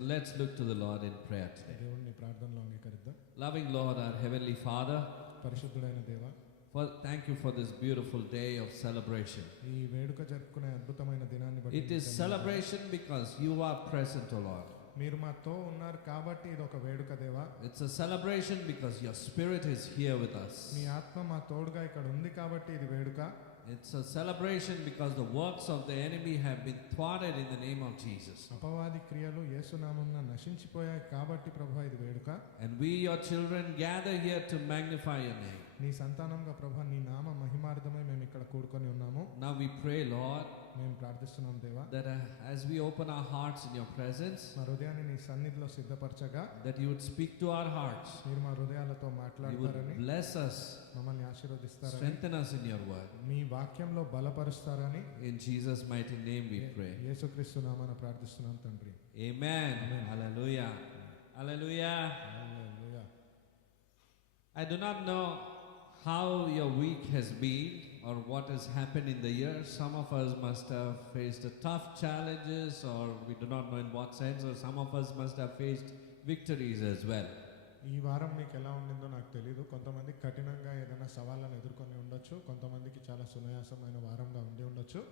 Let's look to the Lord in prayer today. దేవుణ్ణి ప్రార్థనలో అంగీకరిద్దాం. Loving Lord, our Heavenly Father, పరిశుద్ధుడైన దేవా, thank you for this beautiful day of celebration. ఈ వేడుక జరుపుకునే అద్భుతమైన దినాన్ని బట్టి It is celebration because you are present, O Lord. మీరు మాతో ఉన్నారు కాబట్టి ఇది ఒక వేడుక దేవా. It's a celebration because your Spirit is here with us. మీ ఆత్మ మా తోడుగా ఇక్కడ ఉంది కాబట్టి ఇది వేడుక. It's a celebration because the works of the enemy have been thwarted in the name of Jesus. అపవాది క్రియలు యేసు నామమున నశించిపోయాయి కాబట్టి ప్రభువా ఇది వేడుక. And we your children gather here to magnify your name. నీ సంతానంగా ప్రభువా నీ నామ మహిమార్థమై మేము ఇక్కడ కూడుకొని ఉన్నాము. Now we pray, Lord, మేము ప్రార్థిస్తున్నాం దేవా, that as we open our hearts in your presence, మా హృదయాన్ని నీ సన్నిధిలో సిద్ధపరచగా that you would speak to our hearts. మీరు మా హృదయాలతో You would మాట్లాడతారని, bless us, మమ్మల్ని ఆశీర్వదిస్తారని, strengthen us in your word. మీ వాక్యంలో బలపరుస్తారని In Jesus' mighty name we pray. యేసుక్రీస్తు నామమున ప్రార్థిస్తున్నాం తండ్రి. Amen. Hallelujah. Hallelujah. Hallelujah. I do not know how your week has been or what has happened in the year. Some of us must have faced tough challenges, or we do not know in what sense, or some of us must have faced victories as well. ఈ వారం మీకు ఎలా ఉండిందో నాకు తెలియదు. కొంతమంది కఠినంగా ఏదైనా సవాళ్ళను ఎదుర్కొని ఉండొచ్చు, కొంతమందికి చాలా సునాయాసమైన వారంగా ఉండి ఉండొచ్చు.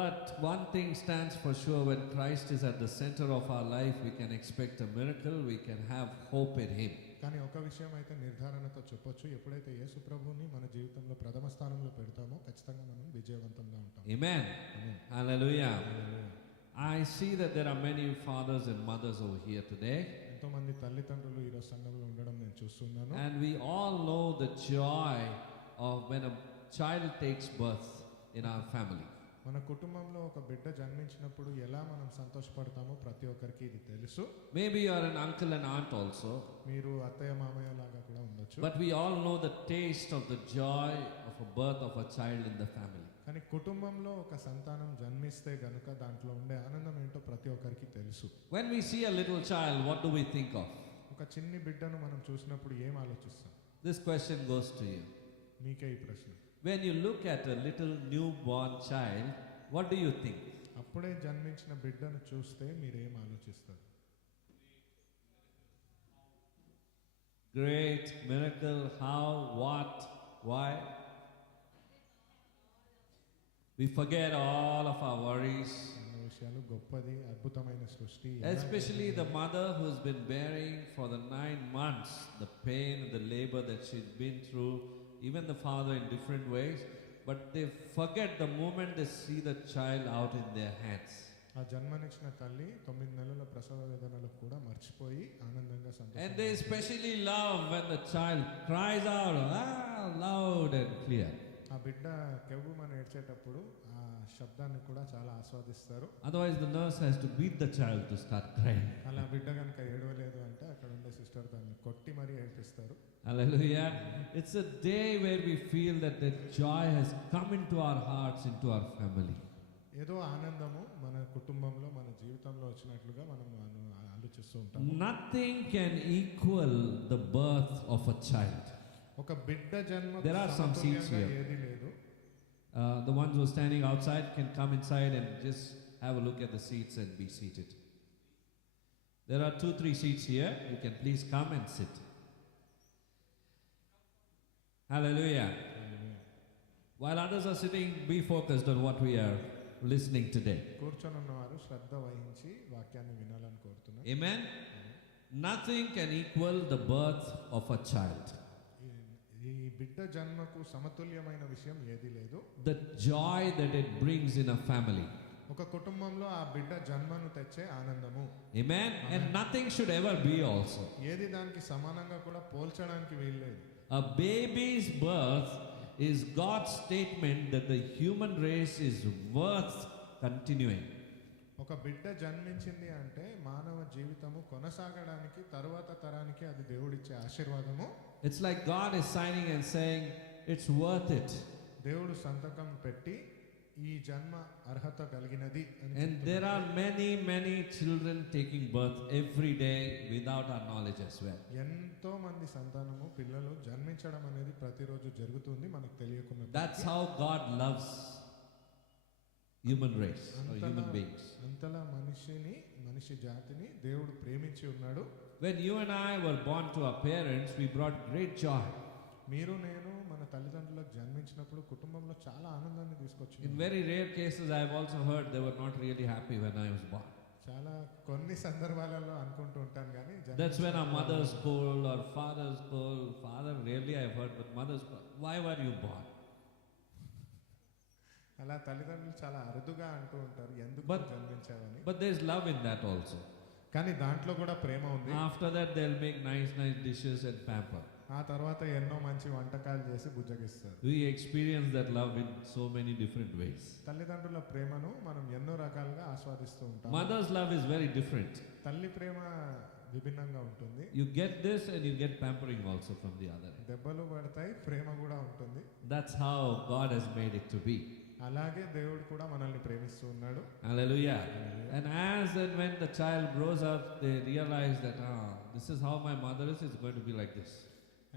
But one thing stands for sure: when Christ is at the center of our life, we can expect a miracle, we can have hope in Him. కానీ ఒక విషయం అయితే నిర్ధారణతో చెప్పొచ్చు, ఎప్పుడైతే యేసు ప్రభువుని మన జీవితంలో ప్రథమ స్థానంలో పెడతామో ఖచ్చితంగా మనం విజయవంతంగా ఉంటాం. Amen. Amen. Hallelujah. Hallelujah. I see that there are many fathers and mothers over here today. ఎంతో మంది తల్లిదండ్రులు ఈరోజు సంఘంలో ఉండడం నేను చూస్తున్నాను. And we all know the joy of when a child takes birth in our family. మన కుటుంబంలో ఒక బిడ్డ జన్మించినప్పుడు ఎలా మనం సంతోషపడతామో ప్రతి ఒక్కరికి ఇది తెలుసు. Maybe you are an uncle and aunt also. మీరు అత్తయ్య మామయ్య లాగా కూడా ఉండొచ్చు. But we all know the taste of the joy of a birth of a child in the family. కానీ కుటుంబంలో ఒక సంతానం జన్మిస్తే గనుక దాంట్లో ఉండే ఆనందం ఏంటో ప్రతి ఒక్కరికి తెలుసు. When we see a little child, what do we think of? ఒక చిన్ని బిడ్డను మనం చూసినప్పుడు ఏం ఆలోచిస్తాం? This question goes to you. మీకే ఈ ప్రశ్న. When you look at a little newborn child, what do you think? అప్పుడే జన్మించిన బిడ్డను చూస్తే మీరు ఏం ఆలోచిస్తారు? Great, miracle, how, what, why? We forget all of our worries. అన్ని విషయాలు గొప్పది, అద్భుతమైన సృష్టి. Especially the mother who's been bearing for the 9 months the pain and the labor that she's been through, even the father in different ways, but they forget the moment they see the child out in their hands. ఆ జన్మనిచ్చిన తల్లి 9 నెలల ప్రసవ వేదనలు కూడా మర్చిపోయి ఆనందంగా And they సంతోషంగా especially love when the child cries out loud and clear. ఆ బిడ్డ కెవ్వుమని ఏడ్చేటప్పుడు ఆ శబ్దాన్ని కూడా చాలా ఆస్వాదిస్తారు. Otherwise the nurse has to beat the child to start crying. అలా బిడ్డ కనుక ఏడవలేదు అంటే అక్కడ ఉండే సిస్టర్ దాన్ని కొట్టి మరీ ఏడ్పిస్తారు. Hallelujah. It's a day where we feel that the joy has come into our hearts, into our family. ఏదో ఆనందము మన కుటుంబంలో మన జీవితంలో వచ్చినట్లుగా మనం ఆలోచిస్తూ ఉంటాం. Nothing can equal the birth of a child. ఒక బిడ్డ జన్మ There are some seats here. ఏది లేదు. The ones who are standing outside can come inside and just have a look at the seats and be seated. There are 2-3 seats here. You can please come and sit. Hallelujah. While others are sitting, be focused on what we are listening today. కూర్చొని ఉన్నవారు శ్రద్ధ వహించి వాక్యాన్ని వినాలని కోరుతున్నాను. Amen. Nothing can equal the birth of a child. ఈ బిడ్డ జన్మకు సమతుల్యమైన విషయం ఏది లేదు. The joy that it brings in a family. ఒక కుటుంబంలో ఆ బిడ్డ జన్మను తెచ్చే ఆనందము. Amen. And nothing should ever be also. ఏది దానికి సమానంగా కూడా పోల్చడానికి వీల్లేదు. A baby's birth is God's statement that the human race is worth continuing. ఒక బిడ్డ జన్మించింది అంటే మానవ జీవితము కొనసాగడానికి తరువాత తరానికి అది దేవుడిచ్చే ఆశీర్వాదము. It's like God is signing and saying it's worth it. దేవుడు సంతకం పెట్టి ఈ జన్మ అర్హత కలిగినది అని And there are many children taking birth every day without our knowledge as well. ఎంతో మంది సంతానము పిల్లలు జన్మించడం అనేది ప్రతిరోజు జరుగుతుంది మనకు తెలియకుండా. That's how God loves human race or human beings. అంతలా మనిషి జాతిని దేవుడు ప్రేమించి ఉన్నాడు. When you and I were born to our parents, we brought great joy. మీరు నేను మన తల్లిదండ్రులకు జన్మించినప్పుడు కుటుంబంలో చాలా ఆనందాన్ని తీసుకొచ్చింది. In very rare cases, I have also heard they were not really happy when I was born. చాలా కొన్ని సందర్భాలలో అనుకుంటూ ఉంటాను కానీ That's when our mothers scold or fathers scold. Father, really I have heard, but mothers, why were you born? అలా తల్లిదండ్రులు చాలా అరుదుగా అంటూ ఉంటారు ఎందుకు జన్మించావని. But there is love in that also. కానీ దాంట్లో కూడా ప్రేమ ఉంది. After that they'll make nice dishes and pamper. ఆ తర్వాత ఎన్నో మంచి వంటకాలు చేసి బుజ్జగిస్తారు. We experience that love in so many different ways. తల్లిదండ్రుల ప్రేమను మనం ఎన్నో రకాలుగా ఆస్వాదిస్తూ ఉంటాం. Mother's love is very different. తల్లి ప్రేమ విభిన్నంగా ఉంటుంది. You get this and you get pampering also from the other. దెబ్బలు పడతాయి, ప్రేమ కూడా ఉంటుంది. That's how God has made it to be. అలాగే దేవుడు కూడా మనల్ని ప్రేమిస్తూ ఉన్నాడు. Hallelujah. And as and when the child grows up, they realize that this is how my mother is, it's going to be like this.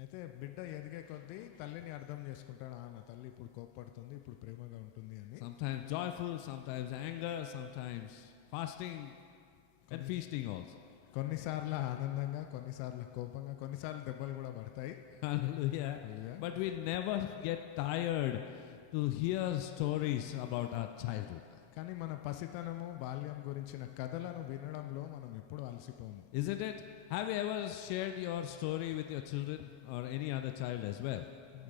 అయితే బిడ్డ ఎదిగే కొద్దీ తల్లిని అర్థం చేసుకుంటాడు. నా తల్లి ఇప్పుడు కోప్పడుతుంది, ఇప్పుడు ప్రేమగా ఉంటుంది అని. Sometimes joyful, sometimes anger, sometimes fasting and feasting also. కొన్నిసార్లు ఆనందంగా, కొన్నిసార్లు కోపంగా, కొన్నిసార్లు దెబ్బలు కూడా పడతాయి. Hallelujah. But we never get tired to hear stories about our childhood. కానీ మన పసితనము, బాల్యం గురించిన కథలను వినడంలో మనం ఎప్పుడు అలసిపోము. Isn't it? Have you ever shared your story with your children or any other child as well?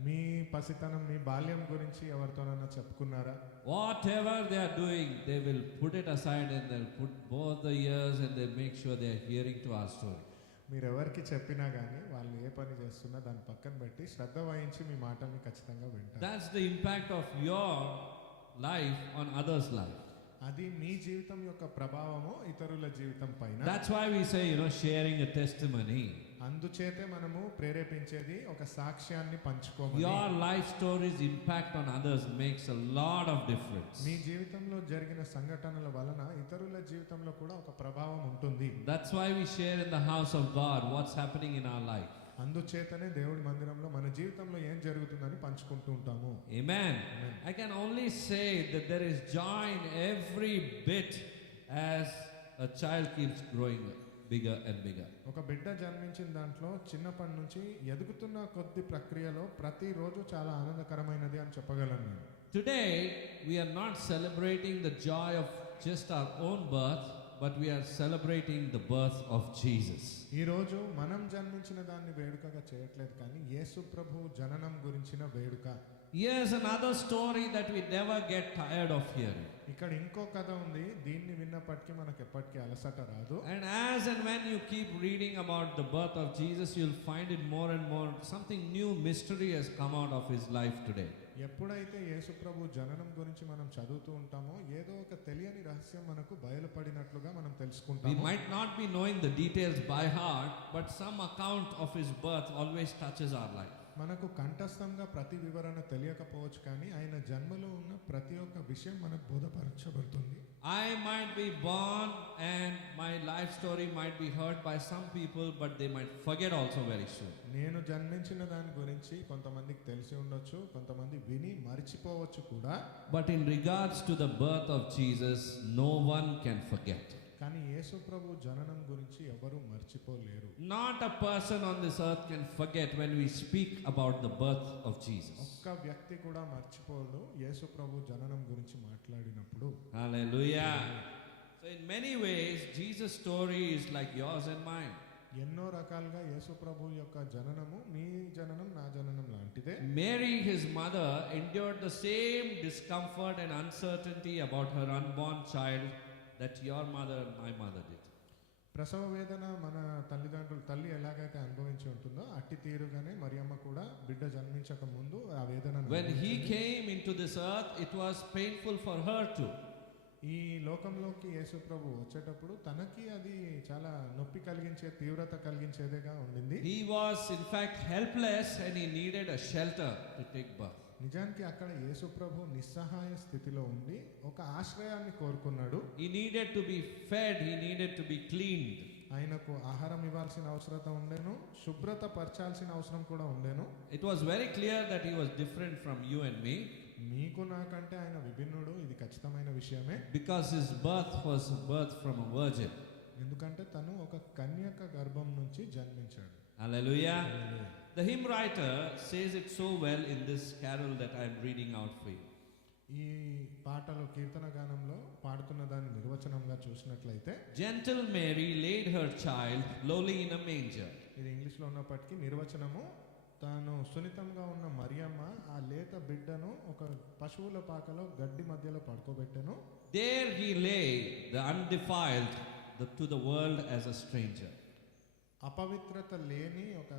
మీ పసితనం, మీ బాల్యం గురించి ఎవరితోనైనా చెప్పుకున్నారా? Whatever they are doing, they will put it aside and they'll put both the ears and they make sure they are hearing to our story. మీరు ఎవరికి చెప్పినా కానీ వాళ్ళు ఏ పని చేస్తున్నా దాన్ని పక్కన పెట్టి శ్రద్ధ వహించి మీ మాటల్ని ఖచ్చితంగా వింటారు. That's the impact of your life on others' life. అది మీ జీవితం యొక్క ప్రభావము ఇతరుల జీవితం పైన. That's why we say, sharing a testimony. అందుచేతే మనము ప్రేరేపించేది ఒక సాక్ష్యాన్ని పంచుకోమని. Your life story's impact on others makes a lot of difference. మీ జీవితంలో జరిగిన సంఘటనల వలన ఇతరుల జీవితంలో కూడా ఒక ప్రభావం ఉంటుంది. That's why we share in the house of God what's happening in our life. అందుచేతనే దేవుడి మందిరంలో మన జీవితంలో ఏం జరుగుతుందని పంచుకుంటూ ఉంటాము. Amen. I can only say that there is joy in every bit as a child keeps growing bigger and bigger. ఒక బిడ్డ జన్మించిన దాంట్లో చిన్నప్పటి నుంచి ఎదుగుతున్న కొద్ది ప్రక్రియలో ప్రతిరోజు చాలా ఆనందకరమైనది అని చెప్పగలను నేను. Today we are not celebrating the joy of just our own birth, but we are celebrating the birth of Jesus. ఈ రోజు మనం జన్మించిన దాన్ని వేడుకగా చేయట్లేదు కానీ యేసు ప్రభు జననం గురించిన వేడుక. Here's another story that we never get tired of hearing. ఇక్కడ ఇంకో కథ ఉంది, దీన్ని విన్నప్పటికీ మనకు ఎప్పటికీ అలసట రాదు. And as and when you keep reading about the birth of Jesus, you'll find it more and more something new mystery has come out of his life today. ఎప్పుడైతే యేసు ప్రభు జననం గురించి మనం చదువుతూ ఉంటామో ఏదో ఒక తెలియని రహస్యం మనకు బయలుపడినట్లుగా మనం తెలుసుకుంటాము. We might not be knowing the details by heart, but some account of his birth always touches our life. మనకు కంఠస్థంగా ప్రతి వివరణ తెలియకపోవచ్చు కానీ ఆయన జన్మలో ఉన్న ప్రతి ఒక్క విషయం మనకు బోధపరచబడుతుంది. I might be born and my life story might be heard by some people, but they might forget also very soon. నేను జన్మించిన దాని గురించి కొంతమందికి తెలిసి ఉండొచ్చు, కొంతమంది విని మర్చిపోవచ్చు కూడా. But in regards to the birth of Jesus, no one can forget. కానీ యేసు ప్రభు జననం గురించి ఎవరు మర్చిపోలేరు. Not a person on this earth can forget when we speak about the birth of Jesus. ఒక్క వ్యక్తి కూడా మర్చిపోడు యేసు ప్రభు జననం గురించి మాట్లాడినప్పుడు. Hallelujah. So in many ways Jesus story is like yours and mine. ఎన్నో రకాలుగా యేసు ప్రభు యొక్క జననము మీ జననం నా జననం లాంటిదే. Mary, his mother, endured the same discomfort and uncertainty about her unborn child that your mother and my mother did. ప్రసవ వేదన మన తల్లి ఎలాగైతే అనుభవించి ఉంటుందో అట్టి తీరుగానే మరియమ్మ కూడా బిడ్డ జన్మించక ముందు ఆ వేదనను. When he came into this earth, it was painful for her too. ఈ లోకంలోకి యేసు ప్రభు వచ్చేటప్పుడు తనకి అది చాలా నొప్పి కలిగించే, తీవ్రత కలిగించేదిగా ఉండింది. He was in fact helpless and he needed a shelter to take birth. నిజానికి అక్కడ యేసు ప్రభు నిస్సహాయ స్థితిలో ఉండి ఒక ఆశ్రయాన్ని కోరుకున్నాడు. He needed to be fed, he needed to be cleaned. ఆయనకు ఆహారం ఇవ్వాల్సిన అవసరం ఉండేను, శుభ్రత పరచాల్సిన అవసరం కూడా ఉండేను. It was very clear that he was different from you and me. మీకు నాకంటే ఆయన విభిన్నుడు, ఇది ఖచ్చితమైన విషయమే. because his birth was a birth from a virgin. ఎందుకంటే తను ఒక కన్యక గర్భం నుంచి జన్మించాడు. Hallelujah. The hymn writer says it so well in this carol that I am reading out for you. ఈ పాటలో కీర్తన గానంలో పాడుతున్న దాని నిర్వచనంగా చూసినట్లయితే, Gentle Mary laid her child lowly in a manger. ఇది ఇంగ్లీష్లో ఉన్నప్పటికీ నిర్వచనము, తాను సున్నితంగా ఉన్న మరియమ్మ ఆ లేత బిడ్డను ఒక పశువుల పాకలో గడ్డి మధ్యలో పడుకోబెట్టెను. There he lay, the undefiled, to the world as a stranger. అపవిత్రత లేని ఒక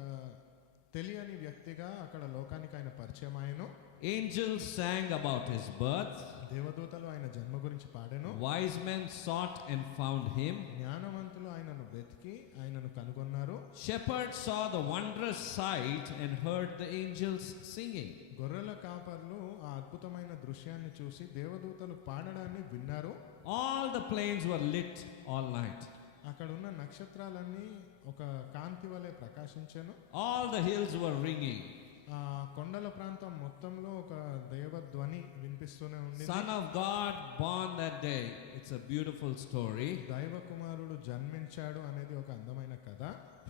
తెలియని వ్యక్తిగా అక్కడ లోకానికి ఆయన పరిచయం ఆయను. Angels sang about his birth. దేవదూతలు ఆయన జన్మ గురించి పాడెను. Wise men sought and found him. జ్ఞానవంతులు ఆయనను వెతికి ఆయనను కనుగొన్నారు. Shepherds saw the wondrous sight and heard the angels singing. గొర్రెల కాపర్లు ఆ అద్భుతమైన దృశ్యాన్ని చూసి దేవదూతలు పాడడాన్ని విన్నారు. All the plains were lit all night. అక్కడ ఉన్న నక్షత్రాలన్నీ ఒక కాంతి వలె ప్రకాశించెను. All the hills were ringing. ఆ కొండల ప్రాంతం మొత్తంలో ఒక దేవధ్వని వినిపిస్తూనే ఉంది. Son of God born that day. It's a beautiful story. దైవ కుమారుడు జన్మించాడు అనేది ఒక అందమైన కథ.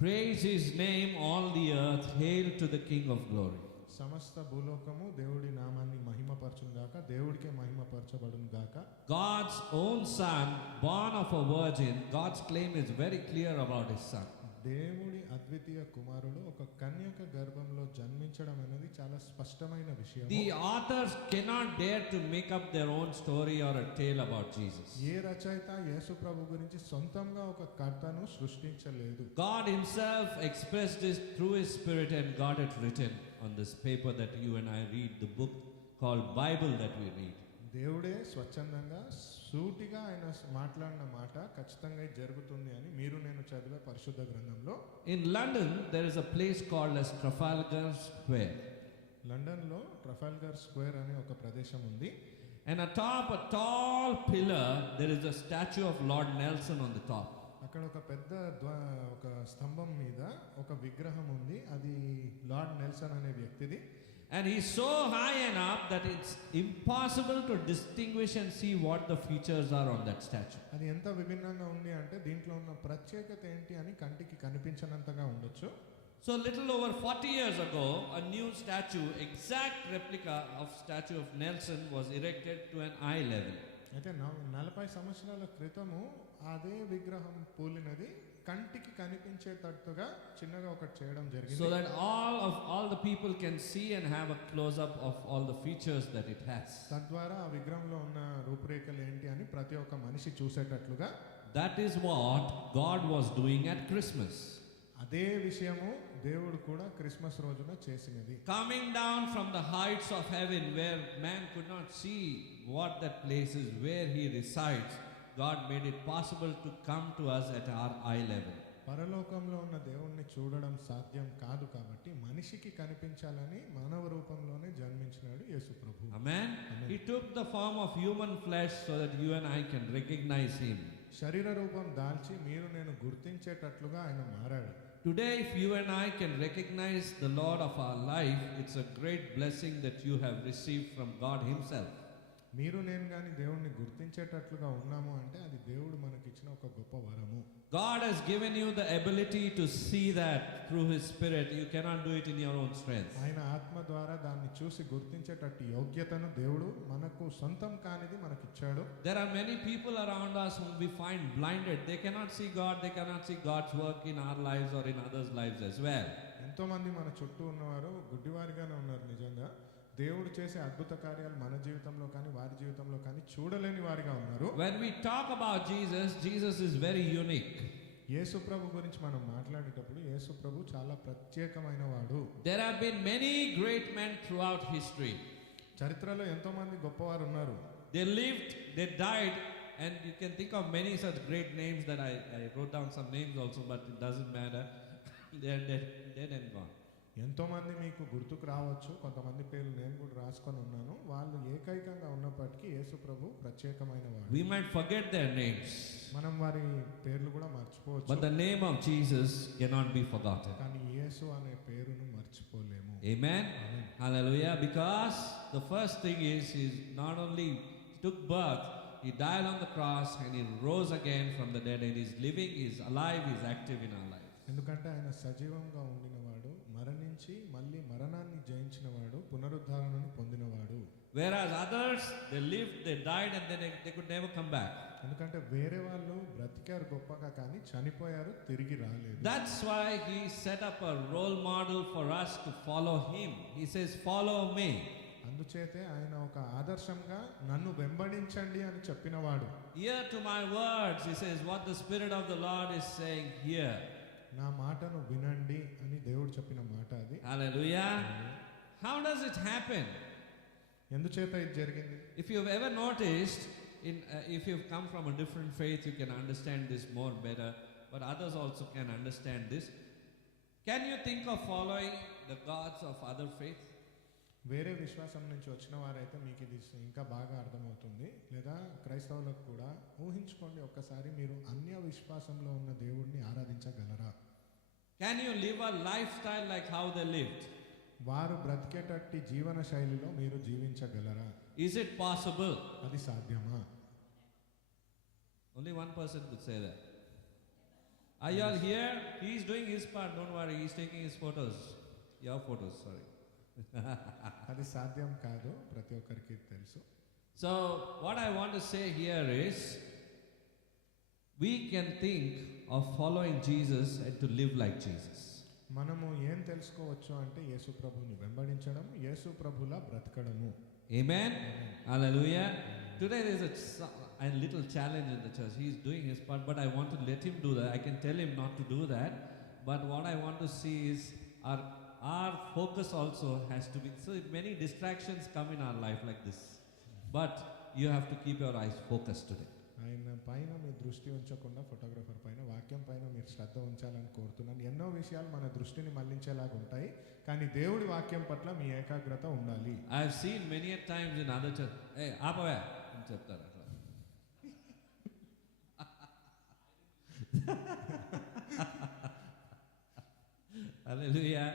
Praise his name all the earth. Hail to the King of glory. సమస్త భూలోకము దేవుడి నామాన్ని మహిమపరచును గాక, దేవుడికే మహిమపరచబడును గాక. God's own son, born of a virgin. God's claim is very clear about his son. దేవుడి అద్వితీయ కుమారుడు ఒక కన్యక గర్భంలో జన్మించడం అనేది చాలా స్పష్టమైన విషయం. The authors cannot dare to make up their own story or a tale about Jesus. ఏ రచయిత యేసు ప్రభు గురించి సొంతంగా ఒక కథను సృష్టించలేదు. God himself expressed this through his spirit and got it written on this paper that you and I read, the book called Bible that we read. దేవుడే స్వచ్ఛందంగా సూటిగా ఆయన మాట్లాడిన మాట ఖచ్చితంగా ఇది జరుగుతుంది అని మీరు నేను చదివే పరిశుద్ధ గ్రంథంలో. In London there is a place called as Trafalgar Square. లండన్లో ట్రఫాల్గర్ స్క్వేర్ అనే ఒక ప్రదేశం ఉంది. And atop a tall pillar there is a statue of Lord Nelson on the top. అక్కడ ఒక పెద్ద ఒక స్తంభం మీద ఒక విగ్రహం ఉంది. అది లార్డ్ నెల్సన్ అనే వ్యక్తిది. And he's so high enough that it's impossible to distinguish and see what the features are on that statue. అది ఎంత విభిన్నంగా ఉంది అంటే దీంట్లో ఉన్న ప్రత్యేకత ఏంటి అని కంటికి కనిపించనంతగా ఉండొచ్చు. So little over 40 years ago, a new statue, exact replica of statue of Nelson was erected to an eye level. అయితే 40 సంవత్సరాల క్రితము అదే విగ్రహం పూలినది కంటికి కనిపించేటట్టుగా చిన్నగా ఒకటి చేయడం జరిగింది. So that all the people can see and have a close up of all the features that it has. తద్వారా ఆ విగ్రహంలో ఉన్న రూపురేఖలు ఏంటి అని ప్రతి ఒక్క మనిషి చూసేటట్లుగా. That is what God was doing at Christmas. అదే విషయము దేవుడు కూడా క్రిస్మస్ రోజున చేసినది. Coming down from the heights of heaven where man could not see what that place is, where he resides, God made it possible to come to us at our eye level. పరలోకంలో ఉన్న దేవుణ్ణి చూడడం సాధ్యం కాదు కాబట్టి మనిషికి కనిపించాలని మానవ రూపంలోనే జన్మించినాడు యేసు ప్రభు. Amen. He took the form of human flesh so that you and I can recognize him. శరీర రూపం దాల్చి మీరు నేను గుర్తించేటట్లుగా ఆయన మారాడు. Today, if you and I can recognize the Lord of our life, it's a great blessing that you have received from God himself. మీరు నేను కానీ దేవుణ్ణి గుర్తించేటట్లుగా ఉన్నాము అంటే అది దేవుడు మనకిచ్చిన ఒక గొప్ప వరము. God has given you the ability to see that through his spirit. You cannot do it in your own strength. ఆయన ఆత్మ ద్వారా దాన్ని చూసి గుర్తించేటట్టు యోగ్యతను దేవుడు మనకు సొంతం కానిది మనకిచ్చాడు. There are many people around us whom we find blinded. They cannot see God. They cannot see God's work in our lives or in others' lives as well. ఎంతో మంది మన చుట్టూ ఉన్నవారు గుడ్డివారిగానే ఉన్నారు. నిజంగా దేవుడు చేసే అద్భుత కార్యాలు మన జీవితంలో కానీ వారి జీవితంలో కానీ చూడలేని వారిగా ఉన్నారు. When we talk about Jesus, Jesus is very unique. యేసు ప్రభు గురించి మనం మాట్లాడేటప్పుడు యేసు ప్రభు చాలా ప్రత్యేకమైన వాడు. There have been many great men throughout history. చరిత్రలో ఎంతో మంది గొప్పవారు ఉన్నారు. They lived, they died, and you can think of many such great names that I wrote down some names also, but it doesn't matter. They are dead and gone. ఎంతో మంది మీకు గుర్తుకు రావచ్చు. కొంతమంది పేర్లు నేను కూడా రాసుకొని ఉన్నాను. వాళ్ళు ఏకైకంగా ఉన్నప్పటికీ యేసు ప్రభు ప్రత్యేకమైన వాడు. We might forget their names, మనం వారి పేర్లు కూడా మర్చిపోవచ్చు. but the name of Jesus cannot be forgotten. కానీ యేసు అనే పేరును మర్చిపోలేము. Amen. Amen. Hallelujah. Because the first thing is, he not only took birth, he died on the cross and he rose again from the dead, and he's living, he's alive, he's active in our life. ఎందుకంటే ఆయన సజీవంగా ఉండినవాడు, మరణించి మళ్ళీ మరణాన్ని జయించినవాడు, పునరుద్ధరణను పొందినవాడు. Whereas others, they lived, they died, and then they could never come back. ఎందుకంటే వేరే వాళ్ళు బ్రతికారు గొప్పగా, కానీ చనిపోయారు, తిరిగి రాలేదు. That's why he set up a role model for us to follow him. He says, follow me. అందుచేతే ఆయన ఒక ఆదర్శంగా నన్ను వెంబడించండి అని చెప్పినవాడు. Hear to my words, he says, what the Spirit of the Lord is saying here. నా మాటను వినండి అని దేవుడు చెప్పిన మాట అది. Hallelujah. How does it happen? ఎందుచేత ఇది జరిగింది? If you've ever noticed, if you've come from a different faith, you can understand this more better, but others also can understand this. Can you think of following the gods of other faiths? వేరే విశ్వాసం నుంచి వచ్చిన వారైతే మీకు ఇది ఇంకా బాగా అర్థమవుతుంది. లేదా క్రైస్తవులకు కూడా ఊహించుకోండి, ఒక్కసారి మీరు అన్య విశ్వాసంలో ఉన్న దేవుడిని ఆరాధించగలరా? Can you live a lifestyle like how they lived? వారు బ్రతికేటట్టి జీవన శైలిలో మీరు జీవించగలరా? Is it possible? అది సాధ్యమా? Only one person could say that. Are you all here? He's doing his part, don't worry, he's taking his photos. Your photos, sorry. అది సాధ్యం కాదు, ప్రతి ఒక్కరికి తెలుసు. So what I want to say here is, we can think of following Jesus and to live like Jesus. మనము ఏం తెలుసుకోవచ్చు అంటే యేసు ప్రభుని వెంబడించడం, యేసు ప్రభులా బ్రతకడము. Amen. Hallelujah. Today there is a little challenge in the church. He is doing his part, but I want to let him do that. I can tell him not to do that, but what I want to see is our focus also has to be. So many distractions come in our life like this, but you have to keep your eyes focused today. ఆయన పైన మీ దృష్టి ఉంచకుండా, photographer పైన, వాక్యం పైన మీరు శ్రద్ధ ఉంచాలని కోరుతున్నాను. ఎన్నో విషయాలు మన దృష్టిని మళ్లించేలాగా ఉంటాయి, కానీ దేవుడి వాక్యం పట్ల మీ ఏకాగ్రత ఉండాలి. I have seen many a times in other church, hey ఆపవే అని చెప్తారు అట్లా. Hallelujah.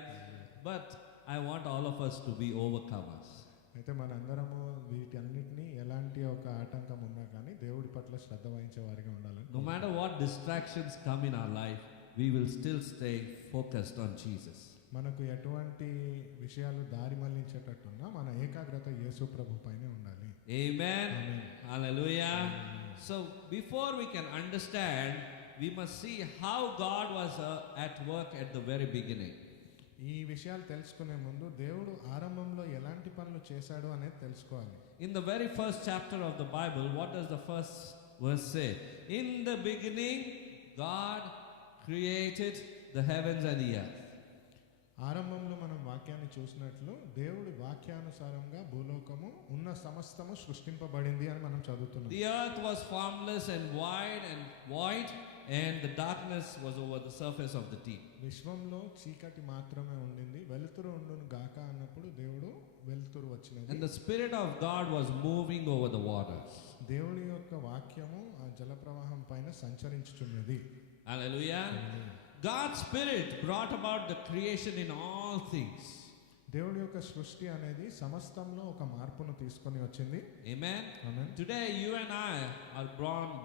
But I want all of us to be overcomers. అయితే మనందరము వీటన్నిటిని ఎలాంటి ఒక ఆటంకం ఉన్నా కానీ దేవుడి పట్ల శ్రద్ధ వహించే వారిగా ఉండాలని. No matter what distractions come in our life, we will still stay focused on Jesus. మనకు ఎటువంటి విషయాలు దారి మళ్లించేటట్టున్నా మన ఏకాగ్రత యేసు ప్రభు పైనే ఉండాలి. Amen. Hallelujah. So before we can understand, we must see how God was at work at the very beginning. ఈ విషయాలు తెలుసుకునే ముందు దేవుడు ఆరంభంలో ఎలాంటి పనులు చేశాడు అనేది తెలుసుకోవాలి. In the very first chapter of the Bible, what does the first verse say? In the beginning, God created the heavens and the earth. ఆరంభంలో మనం వాక్యాన్ని చూసినట్లు దేవుడి వాక్యానుసారంగా భూలోకము ఉన్న సమస్తము సృష్టింపబడింది అని మనం చదువుతున్నాం. The earth was formless and void, and the darkness was over the surface of the deep. విశ్వంలో చీకటి మాత్రమే ఉండింది, వెలుతురు ఉండును గాక అన్నప్పుడు దేవుడు వెలుతురు వచ్చినది. And the Spirit of God was moving over the waters. దేవుడి యొక్క వాక్యము ఆ జల ప్రవాహం పైన సంచరించుచున్నది. Hallelujah. God's Spirit brought about the creation in all things. దేవుడి యొక్క సృష్టి అనేది సమస్తంలో ఒక మార్పును తీసుకొని వచ్చింది. Amen. Amen. Today you and I are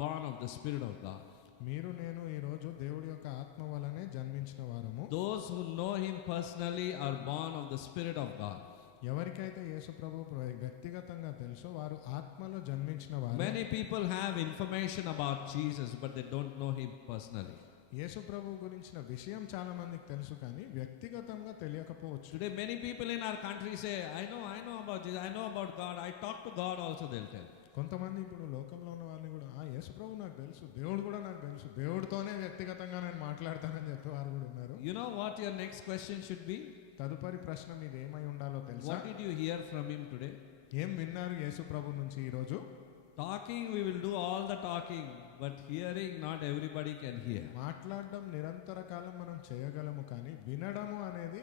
born of the Spirit of God. మీరు నేను ఈ రోజు దేవుడి యొక్క ఆత్మ వలనే జన్మించిన వారము. Those who know him personally are born of the Spirit of God. ఎవరికైతే యేసు ప్రభు వ్యక్తిగతంగా తెలుసో వారు ఆత్మలో జన్మించిన వారు. Many people have information about Jesus, but they don't know him personally. యేసు ప్రభు గురించిన విషయం చాలా మందికి తెలుసు, కానీ వ్యక్తిగతంగా తెలియకపోవచ్చు. Today many people in our country say, I know about Jesus, I know about God, I talk to God also, they'll tell. కొంతమంది ఇప్పుడు లోకంలో ఉన్న వాళ్ళని కూడా యేసు ప్రభు నాకు తెలుసు, దేవుడు కూడా నాకు తెలుసు, దేవుడితోనే వ్యక్తిగతంగా నేను మాట్లాడతానని చెప్పేవారు కూడా ఉన్నారు. You know what your next question should be? తదుపరి ప్రశ్న మీది ఏమై ఉండాలో తెలుసా? What did you hear from him today? ఏం విన్నారు యేసు ప్రభు నుంచి ఈ రోజు? Talking, we will do all the talking, but hearing not everybody can hear. మాట్లాడడం నిరంతర కాలం మనం చేయగలము, కానీ వినడము అనేది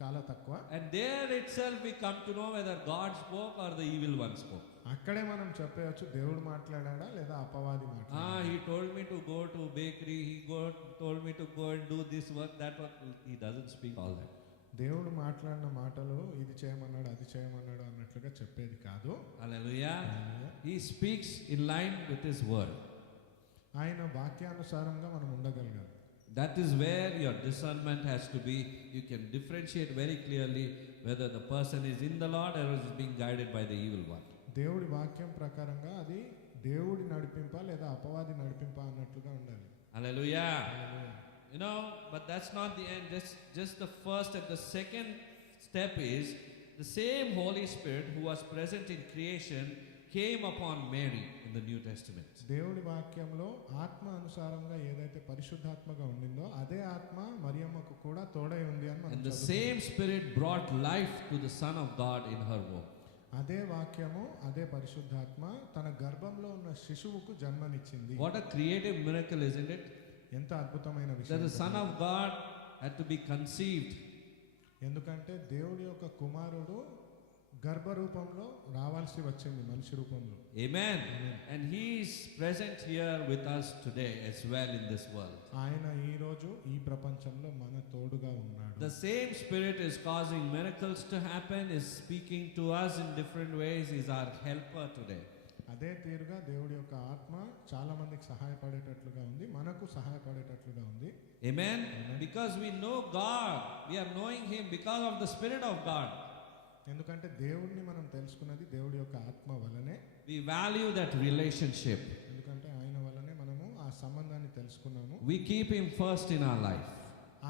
చాలా తక్కువ. And there itself we come to know whether God spoke or the evil one spoke. అక్కడే మనం చెప్పవచ్చు దేవుడు మాట్లాడాడా లేదా అపవాది మాట్లాడాడా. He told me to go to bakery, told me to go and do this work, that work. He doesn't speak all that. దేవుడు మాట్లాడిన మాటలు ఇది చేయమన్నాడు అది చేయమన్నాడు అన్నట్లుగా చెప్పేది కాదు. Hallelujah. Hallelujah. He speaks in line with His word. ఆయన వాక్యానుసారంగా మనం ఉండగలగాలి. That is where your discernment has to be. You can differentiate very clearly whether the person is in the Lord or is being guided by the evil one. దేవుడి వాక్యం ప్రకారంగా అది దేవుడి నడిపింప లేదా అపవాది నడిపింప అన్నట్లుగా ఉండాలి. Hallelujah. You know, but that's not the end. Just the first and the second step is the same Holy Spirit who was present in creation came upon Mary in the New Testament. దేవుడి వాక్యంలో ఆత్మ అనుసారంగా ఏదైతే పరిశుద్ధాత్మగా ఉండిందో అదే ఆత్మ మరియమ్మకు కూడా తోడై ఉంది అని మనం And the చదువుతాం. same Spirit brought life to the Son of God in her womb. అదే వాక్యము అదే పరిశుద్ధాత్మ తన గర్భంలో ఉన్న శిశువుకు జన్మనిచ్చింది. What a creative miracle, isn't it? ఎంత అద్భుతమైన That విషయం. the Son of God had to be conceived. ఎందుకంటే దేవుడి యొక్క కుమారుడు గర్భ రూపంలో రావాల్సి వచ్చింది మనిషి రూపంలో. Amen. And He is present here with us today as well in this world. ఆయన ఈ రోజు ఈ ప్రపంచంలో మన తోడుగా ఉన్నాడు. The same Spirit is causing miracles to happen, is speaking to us in different ways, is our helper today. అదే తీరుగా దేవుడి యొక్క ఆత్మ చాలా మందికి సహాయపడేటట్లుగా ఉంది, మనకు సహాయపడేటట్లుగా ఉంది. Amen. Because we know God, we are knowing Him because of the Spirit of God. ఎందుకంటే దేవుడిని మనం తెలుసుకున్నది దేవుడి యొక్క ఆత్మ వలనే. We value that relationship. ఎందుకంటే ఆయన వలనే మనము ఆ సంబంధాన్ని తెలుసుకున్నాము. We keep Him first in our life.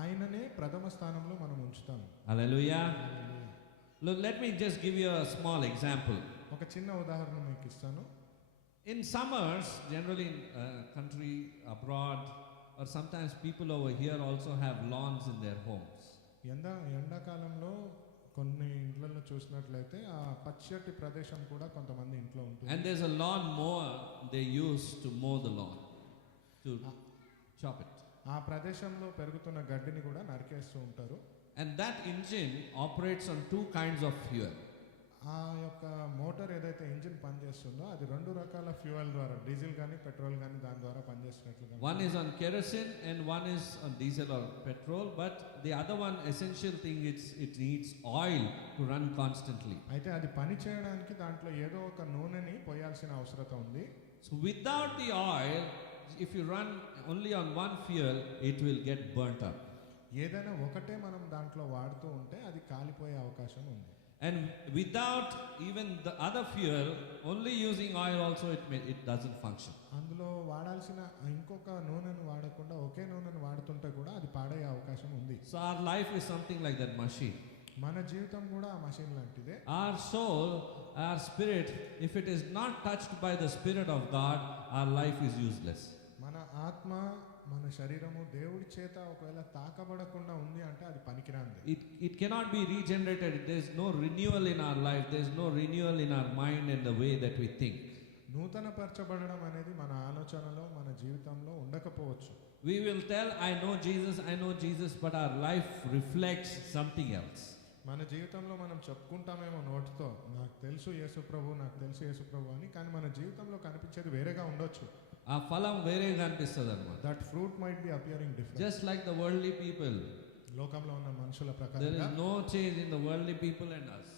ఆయననే ప్రథమ స్థానంలో మనం ఉంచుతాము. Hallelujah. Look, let me just give you a small example. ఒక చిన్న ఉదాహరణ మీకు ఇస్తాను. In summers, generally in country, abroad, or sometimes people over here also have lawns in their homes. ఎండాకాలంలో కొన్ని ఇండ్లలో చూసినట్లయితే ఆ పచ్చటి ప్రదేశం కూడా కొంతమంది ఇంట్లో ఉంటుంది. And there's a lawn mower they use to mow the lawn, to chop it. ఆ ప్రదేశంలో పెరుగుతున్న గడ్డిని కూడా నరికేస్తూ ఉంటారు. And that engine operates on two kinds of fuel. ఆ యొక్క మోటార్ ఏదైతే ఇంజిన్ పనిచేస్తుందో అది రెండు రకాల ఫ్యూయల్ ద్వారా, డీజిల్ కానీ పెట్రోల్ కానీ దాని ద్వారా పనిచేసినట్లుగా. One is on kerosene and one is on diesel or petrol, but the other one essential thing it needs oil to run constantly. అయితే అది పని చేయడానికి దాంట్లో ఏదో ఒక నూనెని పోయాల్సిన అవసరం ఉంది. So without the oil, if you run only on one fuel, it will get burnt up. ఏదైనా ఒకటే మనం దాంట్లో వాడుతూ ఉంటే అది కాలిపోయే అవకాశం ఉంది. And without even the other fuel, only using oil also it doesn't function. అందులో వాడాల్సిన ఇంకొక నూనెను వాడకుండా ఒకే నూనెను వాడుతుంటే కూడా అది పాడయ్యే అవకాశం ఉంది. So our life is something like that machine. మన జీవితం కూడా ఆ మషిన్ లాంటిదే. Our soul, our spirit, if it is not touched by the Spirit of God, our life is useless. మన ఆత్మ మన శరీరము దేవుడి చేత ఒకవేళ తాకబడకుండా ఉంది అంటే అది పనికిరాంది. It cannot be regenerated. There is no renewal in our life. There is no renewal in our mind and the way that we think. నూతన పరచబడడం అనేది మన ఆలోచనలో మన జీవితంలో ఉండకపోవచ్చు. We will tell, I know Jesus, but our life reflects something else. మన జీవితంలో మనం చెప్పుకుంటామేమో నోటితో నాకు తెలుసు యేసు ప్రభు అని, కానీ మన జీవితంలో కనిపించేది వేరేగా ఉండొచ్చు. ఆ ఫలం వేరేగా అనిపిస్తుంది అన్నమాట. That fruit might be appearing different. Just like the worldly people. లోకంలో ఉన్న మనుషుల దేర్ ప్రకారంగా is no change in the worldly people and us.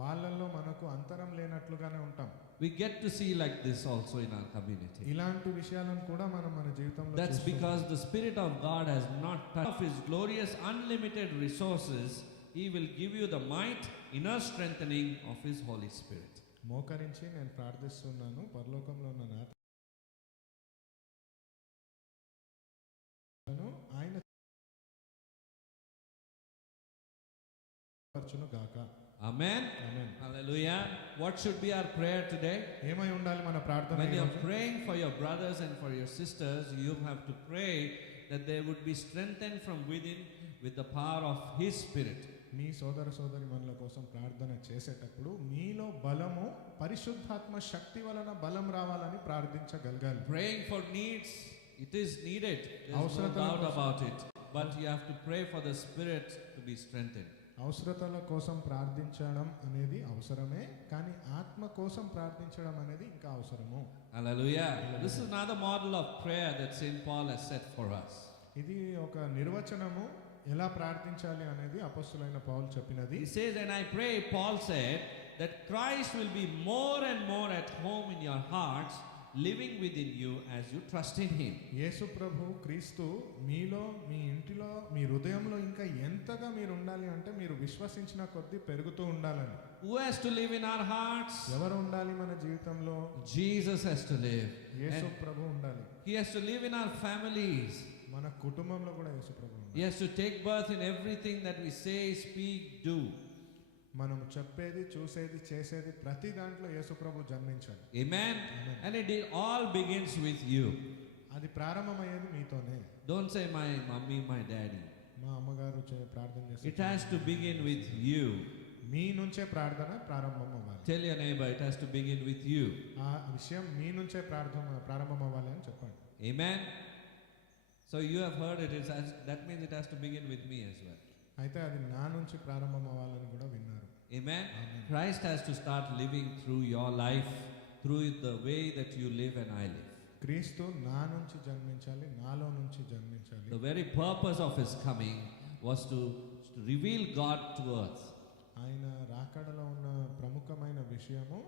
వాళ్ళల్లో మనకు అంతరం లేనట్లుగానే ఉంటాం. We get to see like this also in our community. ఇలాంటి విషయాలను కూడా మనం మన జీవితంలో That's because the Spirit of God has not touched His glorious unlimited resources. He will give you the might, inner strengthening of His Holy Spirit. మోకరించి నేను ప్రార్థిస్తున్నాను. పరలోకంలో ఉన్న నా ఆయన పరచును గాక. Amen. Amen. Hallelujah. What should be our prayer today? ఏమై ఉండాలి మన ప్రార్థన? When you are praying for your brothers and for your sisters, you have to pray that they would be strengthened from within with the power of His Spirit. మీ సోదర సోదరీమణుల కోసం ప్రార్థన చేసేటప్పుడు మీలో బలము పరిశుద్ధాత్మ శక్తి వలన బలం రావాలని ప్రార్థించగలగాలి. Praying for needs, it is needed. There's no doubt about it. But you have to pray for the Spirit to be strengthened. అవసరతల కోసం ప్రార్థించడం అనేది అవసరమే, కానీ ఆత్మ కోసం ప్రార్థించడం అనేది ఇంకా అవసరము. Hallelujah. This is another model of prayer that St. Paul has set for us. ఇది ఒక నిర్వచనము ఎలా ప్రార్థించాలి అనేది అపొస్తలుడైన పౌలు చెప్పినది. He says, and I pray, Paul said, that Christ will be more and more at home in your hearts, living within you as you trust in him. యేసు ప్రభు క్రీస్తు మీలో, మీ ఇంటిలో, మీ హృదయంలో ఇంకా ఎంతగా మీరు ఉండాలి అంటే మీరు విశ్వసించిన కొద్దీ పెరుగుతూ ఉండాలని. Who has to live in our hearts? ఎవరు ఉండాలి మన జీవితంలో? Jesus has to live. Yesu And ప్రభు ఉండాలి. he has to live in our families. మన కుటుంబంలో కూడా యేసు ప్రభు ఉండాలి. He has to take birth in everything that we say, speak, do. మనం చెప్పేది, చూసేది, చేసేది ప్రతి దాంట్లో యేసు ప్రభు జన్మించాలి. Amen. And it all begins with you. అది ప్రారంభమయ్యేది మీతోనే. Don't say my mummy, my daddy. మా అమ్మగారు ప్రార్థన It చేస్తారు. has to begin with you. మీ నుంచే ప్రార్థన ప్రారంభం అవ్వాలి. Tell your neighbor, it has to begin with you. ఆ విషయం మీ నుంచే ప్రారంభం అవ్వాలి అని చెప్పండి. Amen. So you have heard it. That means it has to begin with me as well. అయితే అది నా నుంచి ప్రారంభం అవ్వాలని కూడా విన్నారు. Amen. Christ has to start living through your life, through the way that you live and I live. క్రీస్తు నా నుంచి జన్మించాలి, నాలో నుంచి జన్మించాలి. The very purpose of his coming was to reveal God to earth. ఆయన రాకడలో ఉన్న ప్రముఖమైన విషయము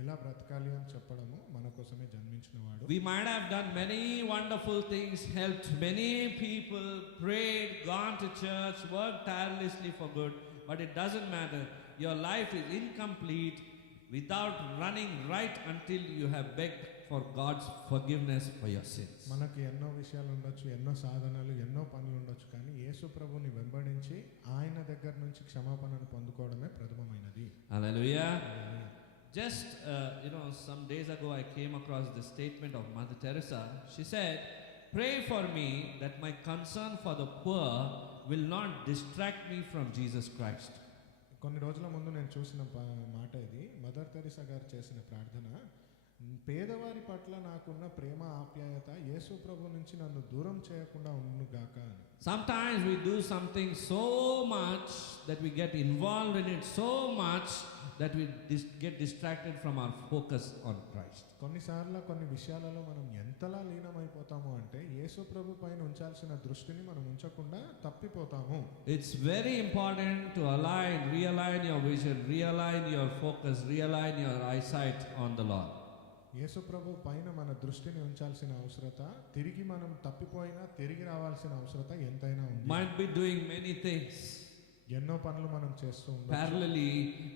ఎలా బ్రతకాలి అని చెప్పడము, మన కోసమే జన్మించిన వాడు. We might have done many wonderful things, helped many people, prayed, gone to church, worked tirelessly for good, but it doesn't matter. Your life is incomplete without running right until you have begged for God's forgiveness for your sins. మనకి ఎన్నో విషయాలు ఉండొచ్చు, ఎన్నో సాధనలు, ఎన్నో పనులు ఉండొచ్చు, కానీ యేసు ప్రభుని వెంబడించి ఆయన దగ్గర నుంచి క్షమాపణను పొందుకోవడమే ప్రథమమైనది. Hallelujah. Just some days ago I came across this statement of Mother Teresa. She said, "Pray for me that my concern for the poor will not distract me from Jesus Christ." కొన్ని రోజుల ముందు నేను చూసిన మాట ఇది. Mother Teresa గారు చేసిన ప్రార్థన, పేదవారి పట్ల నాకున్న ప్రేమ ఆప్యాయత యేసు ప్రభు నుంచి నన్ను దూరం చేయకుండా ఉండుగాక అని. Sometimes we do something so much that we get involved in it so much that we get distracted from our focus on Christ. కొన్నిసార్లు కొన్ని విషయాలలో మనం ఎంతలా లీనమైపోతాము అంటే యేసు ప్రభు పైన ఉంచాల్సిన దృష్టిని మనం ఉంచకుండా తప్పిపోతాము. It's very important to realign your vision, realign your focus, realign your eyesight on the Lord. యేసు ప్రభు పైన మన దృష్టిని ఉంచాల్సిన అవసరత, తిరిగి మనం తప్పిపోయినా తిరిగి రావాల్సిన అవసరత ఎంతైనా ఉంది. Might be doing many things. ఎన్నో పనులు మనం చేస్తూ ఉంటాం. Parallelly,